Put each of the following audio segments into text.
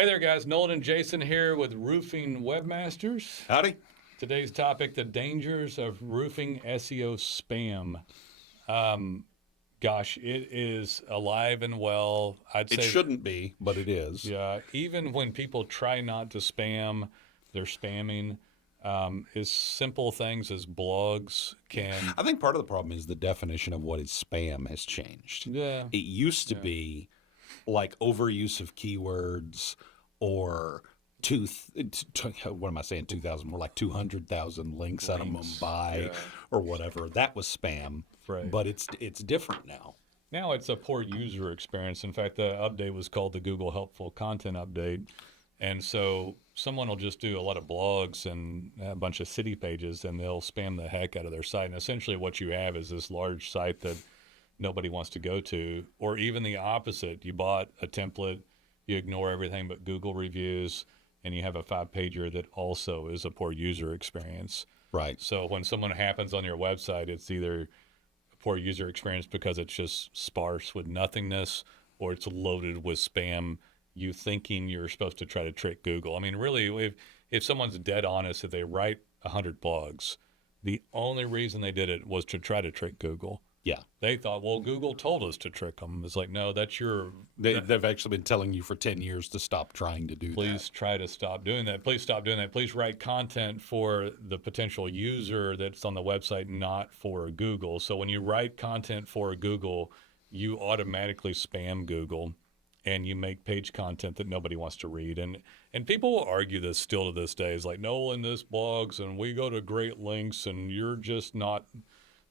Hey there, guys. Nolan and Jason here with Roofing Webmasters. Howdy. Today's topic, the dangers of roofing SEO spam. Um, Gosh, it is alive and well. I'd It say, shouldn't be, but it is. yeah, even when people try not to spam, they're spamming. As simple things as blogs can, I think part of the problem is the definition of what is spam has changed. yeah, It used to be like overuse of keywords or what am I saying? 2,000, more like 200,000 links out of Mumbai or whatever. That was spam, right. but it's different now. Now it's a poor user experience. In fact, the update was called the Google Helpful Content Update. And so someone will just do a lot of blogs and a bunch of city pages and they'll spam the heck out of their site. And essentially what you have is this large site that nobody wants to go to, or even the opposite. You bought a template, you ignore everything but Google reviews, and you have a 5-pager that also is a poor user experience. Right. So when someone happens on your website, it's either a poor user experience because it's just sparse with nothingness, or it's loaded with spam, you thinking you're supposed to try to trick Google. I mean, really, if someone's dead honest, if they write 100 blogs, the only reason they did it was to try to trick Google. Yeah. They thought, well, Google told us to trick them. It's like, no, that's your. They've actually been telling you for 10 years to stop trying to do that. Please try to stop doing that. Please stop doing that. Please write content for the potential user that's on the website, not for Google. So when you write content for Google, you automatically spam Google and you make page content that nobody wants to read. And people will argue this still to this day. It's like, Nolan, this blogs and we go to great links and you're just not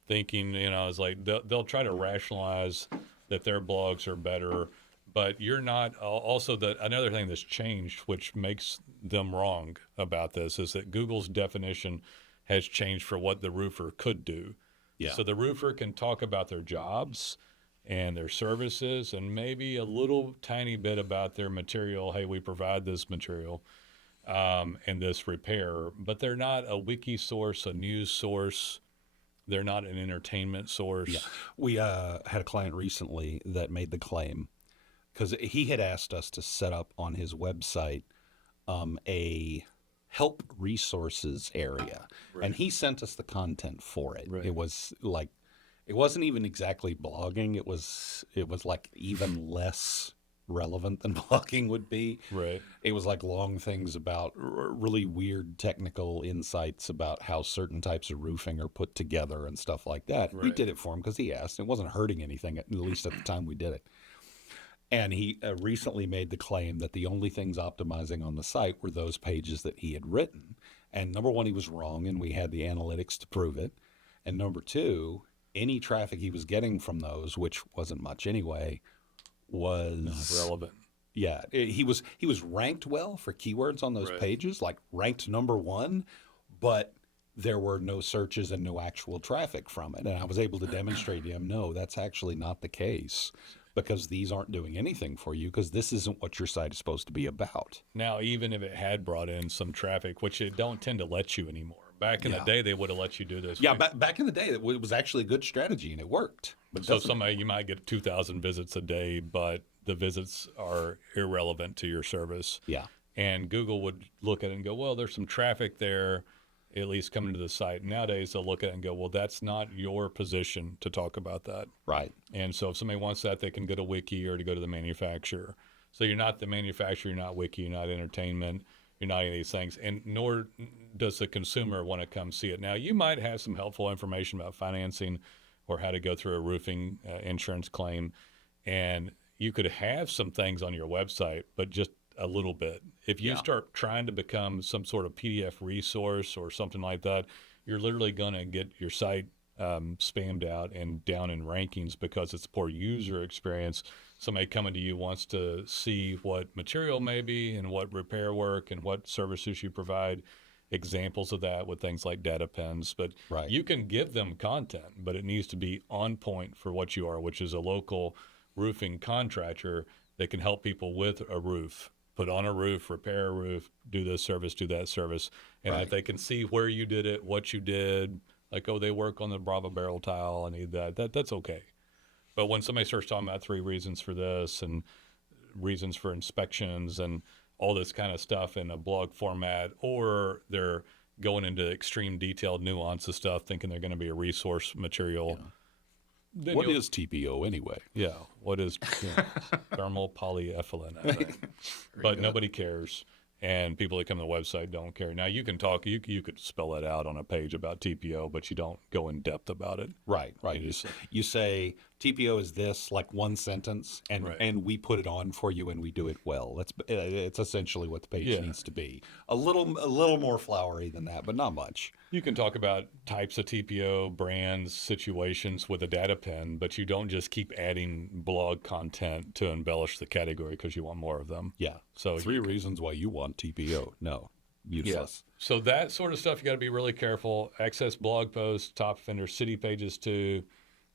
thinking, it's like they'll try to rationalize that their blogs are better, but you're not. Also, another thing that's changed, which makes them wrong about this, is that Google's definition has changed for what the roofer could do. Yeah. So the roofer can talk about their jobs and their services and maybe a little tiny bit about their material. Hey, we provide this material and this repair, but they're not a wiki source, a news source. They're not an entertainment source. Yeah. We had a client recently that made the claim because he had asked us to set up on his website a help resources area. Right. And he sent us the content for it. Right. It was like, it wasn't even exactly blogging. It was like even less relevant than blogging would be. Right. It was like long things about really weird technical insights about how certain types of roofing are put together and stuff like that. We Right. did it for him because he asked. It wasn't hurting anything, at least at the time we did it. And he recently made the claim that the only things optimizing on the site were those pages that he had written. And number one, he was wrong, and we had the analytics to prove it. And number two, any traffic he was getting from those, which wasn't much anyway, was Not relevant. yeah, he was ranked well for keywords on those Right. pages, like ranked number one, but there were no searches and no actual traffic from it. And I was able to demonstrate to him, no, that's actually not the case because these aren't doing anything for you because this isn't what your site is supposed to be about. Now, even if it had brought in some traffic, which it don't tend to let you anymore. Back in the Yeah. day, they would have let you do this. Yeah, back in the day, it was actually a good strategy and it worked. But So somebody, you might get 2,000 visits a day, but the visits are irrelevant to your service. yeah, And Google would look at it and go, well, there's some traffic there, at least coming to the site. Nowadays, they'll look at it and go, well, that's not your position to talk about that. right. And so if somebody wants that, they can go to Wiki or to go to the manufacturer. So you're not the manufacturer, you're not Wiki, you're not entertainment, you're not any of these things. And nor does the consumer want to come see it. Now, you might have some helpful information about financing or how to go through a roofing insurance claim. And you could have some things on your website, but just a little bit. If you Yeah. start trying to become some sort of PDF resource or something like that, you're literally going to get your site spammed out and down in rankings because it's poor user experience. Somebody coming to you wants to see what material maybe and what repair work and what services you provide. Examples of that with things like data pens, but Right. you can give them content, but it needs to be on point for what you are, which is a local roofing contractor that can help people with a roof, put on a roof, repair a roof, do this service, do that service. And Right. if they can see where you did it, what you did, like, oh, they work on the Bravo barrel tile, I need that's okay. But when somebody starts talking about 3 reasons for this and reasons for inspections and all this kind of stuff in a blog format, or they're going into extreme detailed nuance of stuff, thinking they're going to be a resource material. Then What you'll- is TPO anyway? Yeah, what is thermal polyethylene? I think. But nobody cares, and people that come to the website don't care. Now you can talk, you could spell it out on a page about TPO, but you don't go in depth about it. Right. You You say TPO is this, like one sentence, and Right. and we put it on for you, and we do it well. It's essentially what the page Yeah. needs to be. A little more flowery than that, but not much. You can talk about types of TPO, brands, situations with a data pen, but you don't just keep adding blog content to embellish the category because you want more of them. Yeah. So 3 reasons why you want TPO. No, useless. So that sort of stuff, you got to be really careful. Access blog posts, top offender city pages too.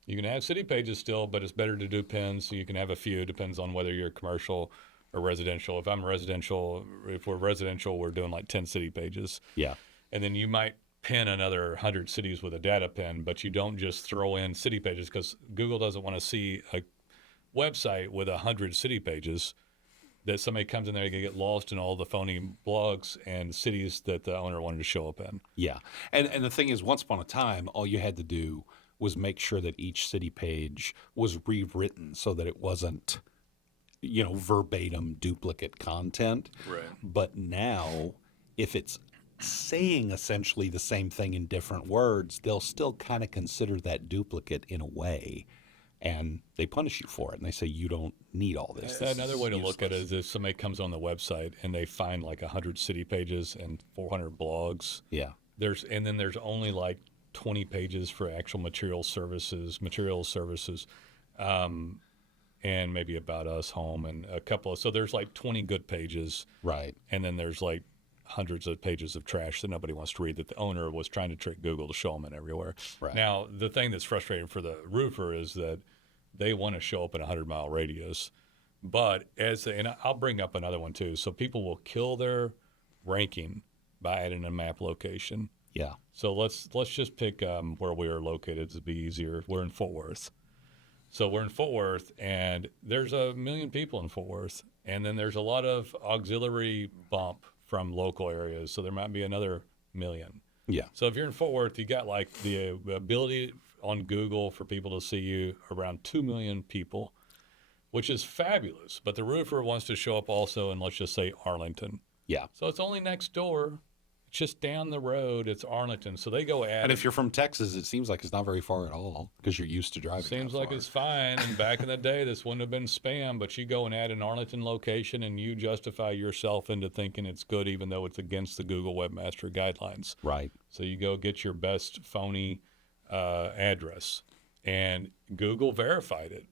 You can have city pages still, but it's better to do pins. So you can have a few, depends on whether you're commercial or residential. If we're residential, we're doing like 10 city pages. Yeah. And then you might pin another 100 cities with a data pin, but you don't just throw in city pages because Google doesn't want to see a website with 100 city pages that somebody comes in there, they get lost in all the phony blogs and cities that the owner wanted to show up in. Yeah. And the thing is, once upon a time, all you had to do was make sure that each city page was rewritten so that it wasn't, verbatim duplicate content. Right. But now, if it's saying essentially the same thing in different words, they'll still kind of consider that duplicate in a way. And they punish you for it. And they say, you don't need all this. This Another is way to look at it useless. is if somebody comes on the website and they find like 100 city pages and 400 blogs, Yeah. there's only like 20 pages for actual material services, and maybe about us, home, and a couple of, so there's like 20 good pages, Right. and then there's like hundreds of pages of trash that nobody wants to read that the owner was trying to trick Google to show them in everywhere. Right. Now, the thing that's frustrating for the roofer is that they want to show up in a 100-mile radius, but and I'll bring up another one too. So people will kill their ranking by adding a map location. Yeah. So let's just pick where we are located to be easier. We're in Fort Worth. So we're in Fort Worth, and there's 1 million people in Fort Worth, and then there's a lot of auxiliary bump from local areas. So there might be another 1 million. Yeah. So if you're in Fort Worth, you got like the ability on Google for people to see you around 2 million people, which is fabulous. But the roofer wants to show up also in, let's just say, Arlington. Yeah. So it's only next door. It's just down the road. It's Arlington. So they go at And if you're from Texas, it seems like it's not very far at all because you're used to driving. Seems that like far. it's fine. And back in the day, this wouldn't have been spam, but you go and add an Arlington location and you justify yourself into thinking it's good, even though it's against the Google Webmaster guidelines. Right. So you go get your best phony address, and Google verified it,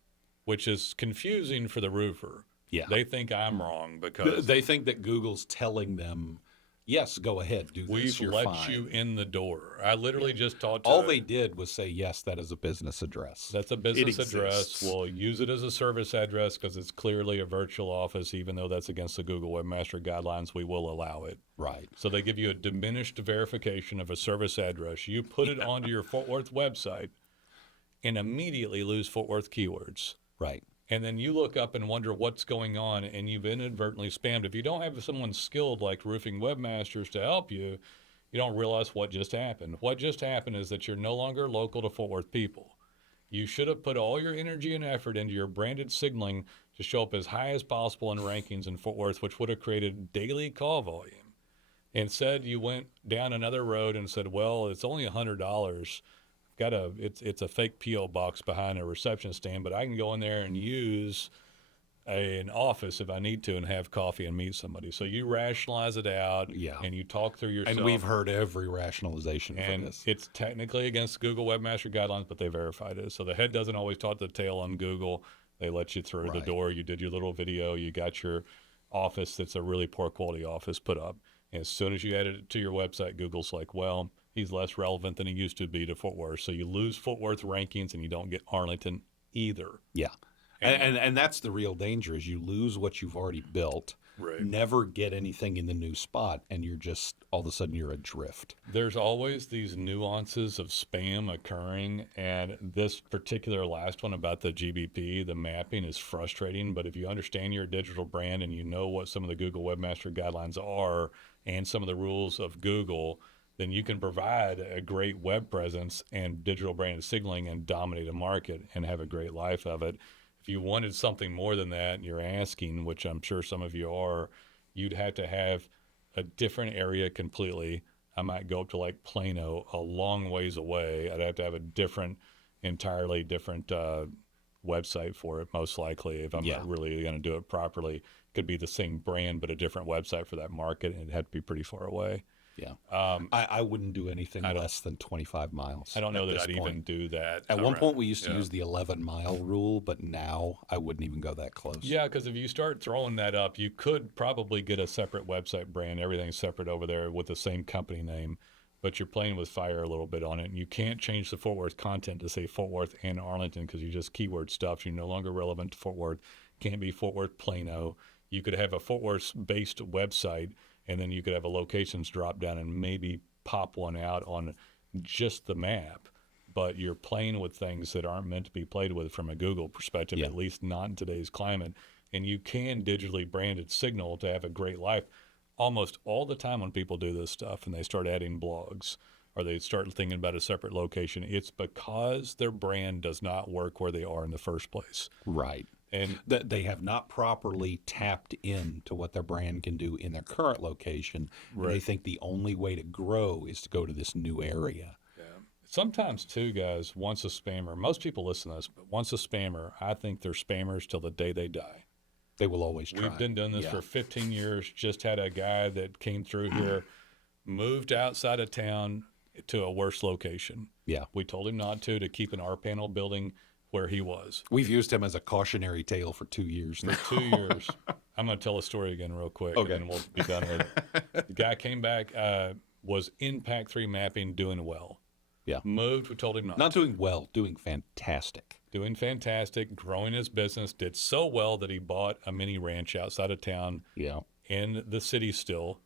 which is confusing for the roofer. Yeah. They think I'm wrong because They think that Google's telling them, yes, go ahead, do this. we've You're let fine. you in the door. I literally just talked to All they did was say, yes, that is a business address. That's a business It address. exists. We'll use it as a service address because it's clearly a virtual office. Even though that's against the Google Webmaster guidelines, we will allow it. Right. So they give you a diminished verification of a service address. You put it onto your Fort Worth website and immediately lose Fort Worth keywords. Right. And then you look up and wonder what's going on, and you've inadvertently spammed. If you don't have someone skilled like Roofing Webmasters to help you, you don't realize what just happened. What just happened is that you're no longer local to Fort Worth people. You should have put all your energy and effort into your branded signaling to show up as high as possible in rankings in Fort Worth, which would have created daily call volume. Instead, you went down another road and said, well, it's only $100. It's a fake P.O. box behind a reception stand, but I can go in there and use an office if I need to and have coffee and meet somebody. So you rationalize it out, Yeah. and you talk through yourself. And we've heard every rationalization for and this. it's technically against Google Webmaster guidelines, but they verified it. So the head doesn't always talk the tail on Google. They let you through the Right. door. You did your little video. You got your office that's a really poor quality office put up. And as soon as you add it to your website, Google's like, well, he's less relevant than he used to be to Fort Worth. So you lose Fort Worth rankings and you don't get Arlington either. Yeah. And that's the real danger is you lose what you've already built, Right. never get anything in the new spot, and you're just all of a sudden you're adrift. There's always these nuances of spam occurring, and this particular last one about the GBP, the mapping, is frustrating. But if you understand your digital brand and you know what some of the Google Webmaster guidelines are and some of the rules of Google, then you can provide a great web presence and digital brand signaling and dominate a market and have a great life of it. If you wanted something more than that, and you're asking, which I'm sure some of you are, you'd have to have a different area completely. I might go up to like Plano, a long ways away. I'd have to have a entirely different website for it, most likely, if I'm not really going to do it properly. Could be the same brand, but a different website for that market, and it'd have to be pretty far away. Yeah. I wouldn't do anything less than 25 miles. I don't know that I'd even do that. At one point, we used to use the 11-mile rule, but now I wouldn't even go that close. Yeah, because if you start throwing that up, you could probably get a separate website brand. Everything's separate over there with the same company name, but you're playing with fire a little bit on it. And you can't change the Fort Worth content to say Fort Worth and Arlington because you just keyword stuff. You're no longer relevant to Fort Worth. Can't be Fort Worth Plano. You could have a Fort Worth-based website, and then you could have a locations drop down and maybe pop one out on just the map. But you're playing with things that aren't meant to be played with from a Google perspective, at least not in today's climate. And you can digitally branded signal to have a great life. Almost all the time when people do this stuff and they start adding blogs or they start thinking about a separate location, it's because their brand does not work where they are in the first place. Right. And that they have not properly tapped into what their brand can do in their current location. Right. And they think the only way to grow is to go to this new area. Yeah. Sometimes, too, guys, once a spammer, most people listen to this, but once a spammer, I think they're spammers till the day they die. They will always try. We've been doing this for 15 years. Just had a guy that came through here, moved outside of town to a worse location. Yeah. We told him not to keep an R-panel building where he was. We've used him as a cautionary tale for 2 years now. For 2 years. I'm going to tell a story again real quick, and then we'll be done with it. The guy came back, was in Pack 3 mapping, doing well. Yeah. Moved, we told him not. Not doing well, doing fantastic. Doing fantastic, growing his business, did so well that he bought a mini ranch outside of town. Yeah. In the city still,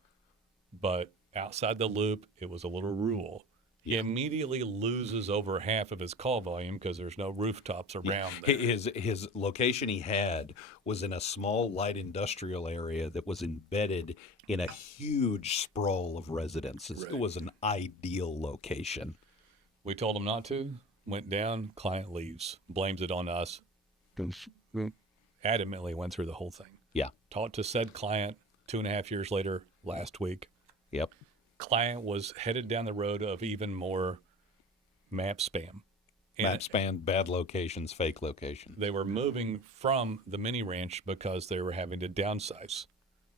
but outside the loop, it was a little rural. He immediately loses over half of his call volume because there's no rooftops around there. His location he had was in a small light industrial area that was embedded in a huge sprawl of residences. Right. It was an ideal location. We told him not to. Went down. Client leaves. Blames it on us. Adamantly went through the whole thing. Yeah. Talked to said client 2.5 years later last week. Yep. Client was headed down the road of even more map spam. Map spam, bad locations, fake locations. They were moving from the mini ranch because they were having to downsize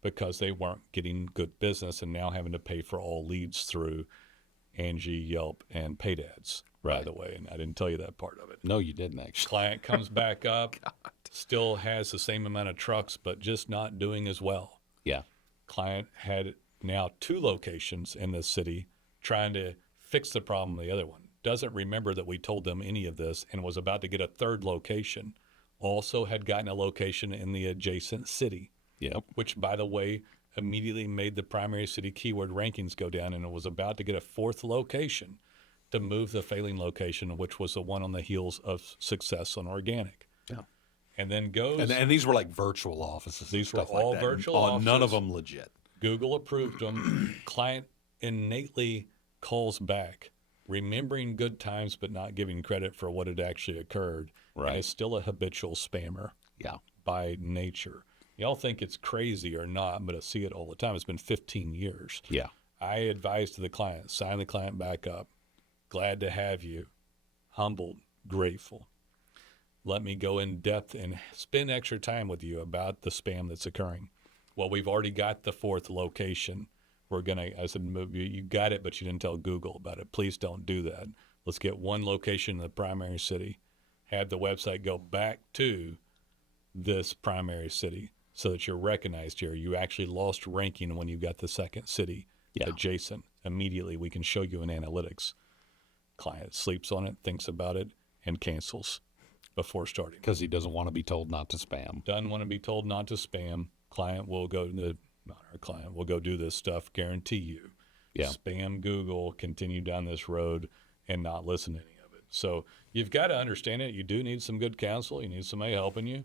because they weren't getting good business and now having to pay for all leads through Angie, Yelp, and paid ads, by the way. And I didn't tell you that part of it. No, you didn't actually. Client comes back up, still has the same amount of trucks, but just not doing as well. Yeah. Client had now 2 locations in this city trying to fix the problem of the other one. Doesn't remember that we told them any of this and was about to get a 3rd location. Also had gotten a location in the adjacent city. Yep. Which, by the way, immediately made the primary city keyword rankings go down, and it was about to get a 4th location to move the failing location, which was the one on the heels of success on organic. Yeah. And then goes... And these were like virtual offices. These were all like virtual offices. None of them legit. Google approved them. Client innately calls back, remembering good times but not giving credit for what had actually occurred. Right. And is still a habitual spammer. Yeah. By nature. Y'all think it's crazy or not, but I see it all the time. It's been 15 years. Yeah. I advised to the client, sign the client back up. Glad to have you. Humbled, grateful. Let me go in depth and spend extra time with you about the spam that's occurring. Well, we've already got the 4th location. I said, you got it, but you didn't tell Google about it. Please don't do that. Let's get 1 location in the primary city. Have the website go back to this primary city so that you're recognized here. You actually lost ranking when you got the 2nd city adjacent. Immediately, we can show you in analytics. Client sleeps on it, thinks about it, and cancels before starting. Because he doesn't want to be told not to spam. Doesn't want to be told not to spam. Our client will go do this stuff, guarantee you. Yeah. Spam Google, continue down this road and not listen to any of it. So you've got to understand it. You do need some good counsel. You need somebody helping you.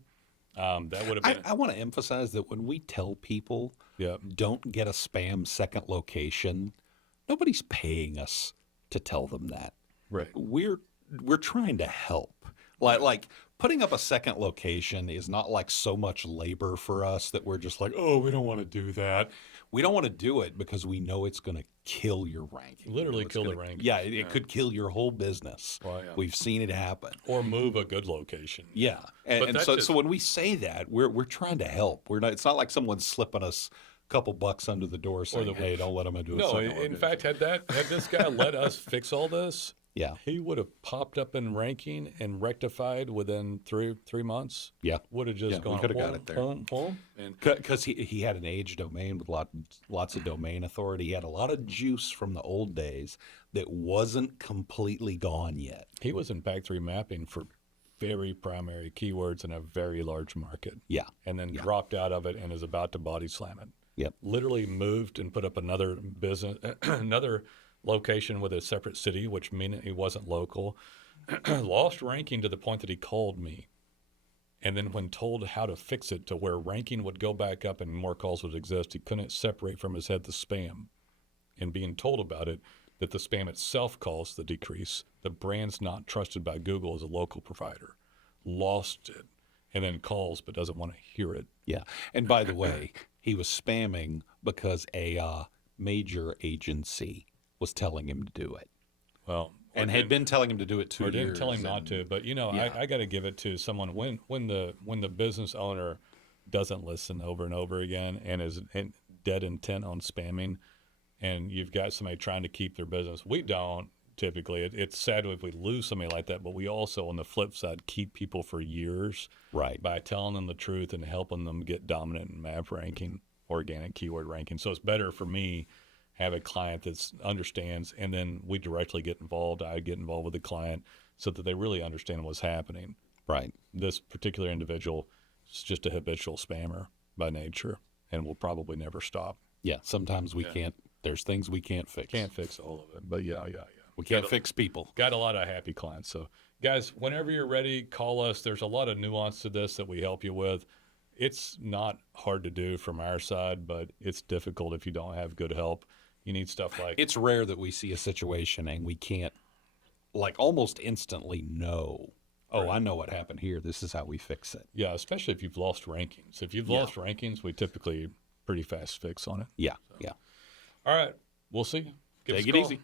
That would have been. I want to emphasize that when we tell people Yeah. don't get a spam second location, nobody's paying us to tell them that. Right. We're trying to help. Like putting up a second location is not like so much labor for us that we're just like, oh, we don't want to do that. We don't want to do it because we know it's going to kill your ranking. Literally kill the ranking. Yeah, it could kill your whole business. Well, yeah. We've seen it happen. Or move a good location. Yeah, and that's so just- so when we say that, we're trying to help. We're not. It's not like someone's slipping us a couple bucks under the door saying, "Hey, don't let them do a No, second in location." fact, had this guy let us fix all this, Yeah, he would have popped up in ranking and rectified within three months. yeah, Would have just Yeah, we gone. coulda got it there. And because he had an age domain with lots of domain authority. He had a lot of juice from the old days that wasn't completely gone yet. he was in Pack 3 mapping for very primary keywords in a very large market. Yeah, And then dropped out of it and is about to body slam it. yep, Literally moved and put up another business, another location with a separate city, which meant he wasn't local. Lost ranking to the point that he called me. And then when told how to fix it to where ranking would go back up and more calls would exist, he couldn't separate from his head the spam. And being told about it, that the spam itself caused the decrease. The brand's not trusted by Google as a local provider. Lost it. And then calls but doesn't want to hear it. yeah. And by the way, he was spamming because a major agency was telling him to do it, Well, and had been telling him to do it 2 or years. didn't tell him not to. But Yeah. I got to give it to someone when the business owner doesn't listen over and over again and is dead intent on spamming, and you've got somebody trying to keep their business. We don't typically. It's sad if we lose somebody like that, but we also, on the flip side, keep people for years Right. by telling them the truth and helping them get dominant in map ranking, organic keyword ranking. So it's better for me have a client that understands, and then we directly get involved. I get involved with the client so that they really understand what's happening. Right. This particular individual is just a habitual spammer by nature and will probably never stop. Yeah. Sometimes we can't. There's things we can't fix. Can't fix all of it, but yeah. We can't fix people. Got a lot of happy clients. So, guys, whenever you're ready, call us. There's a lot of nuance to this that we help you with. It's not hard to do from our side, but it's difficult if you don't have good help. You need stuff like It's rare that we see a situation and we can't, like, almost instantly know. Oh, Right. I know what happened here. This is how we fix it. yeah, especially if you've lost rankings. If you've lost rankings, we typically pretty fast fix on it. Yeah. Yeah. All right, we'll see. Give us Take a it call. easy.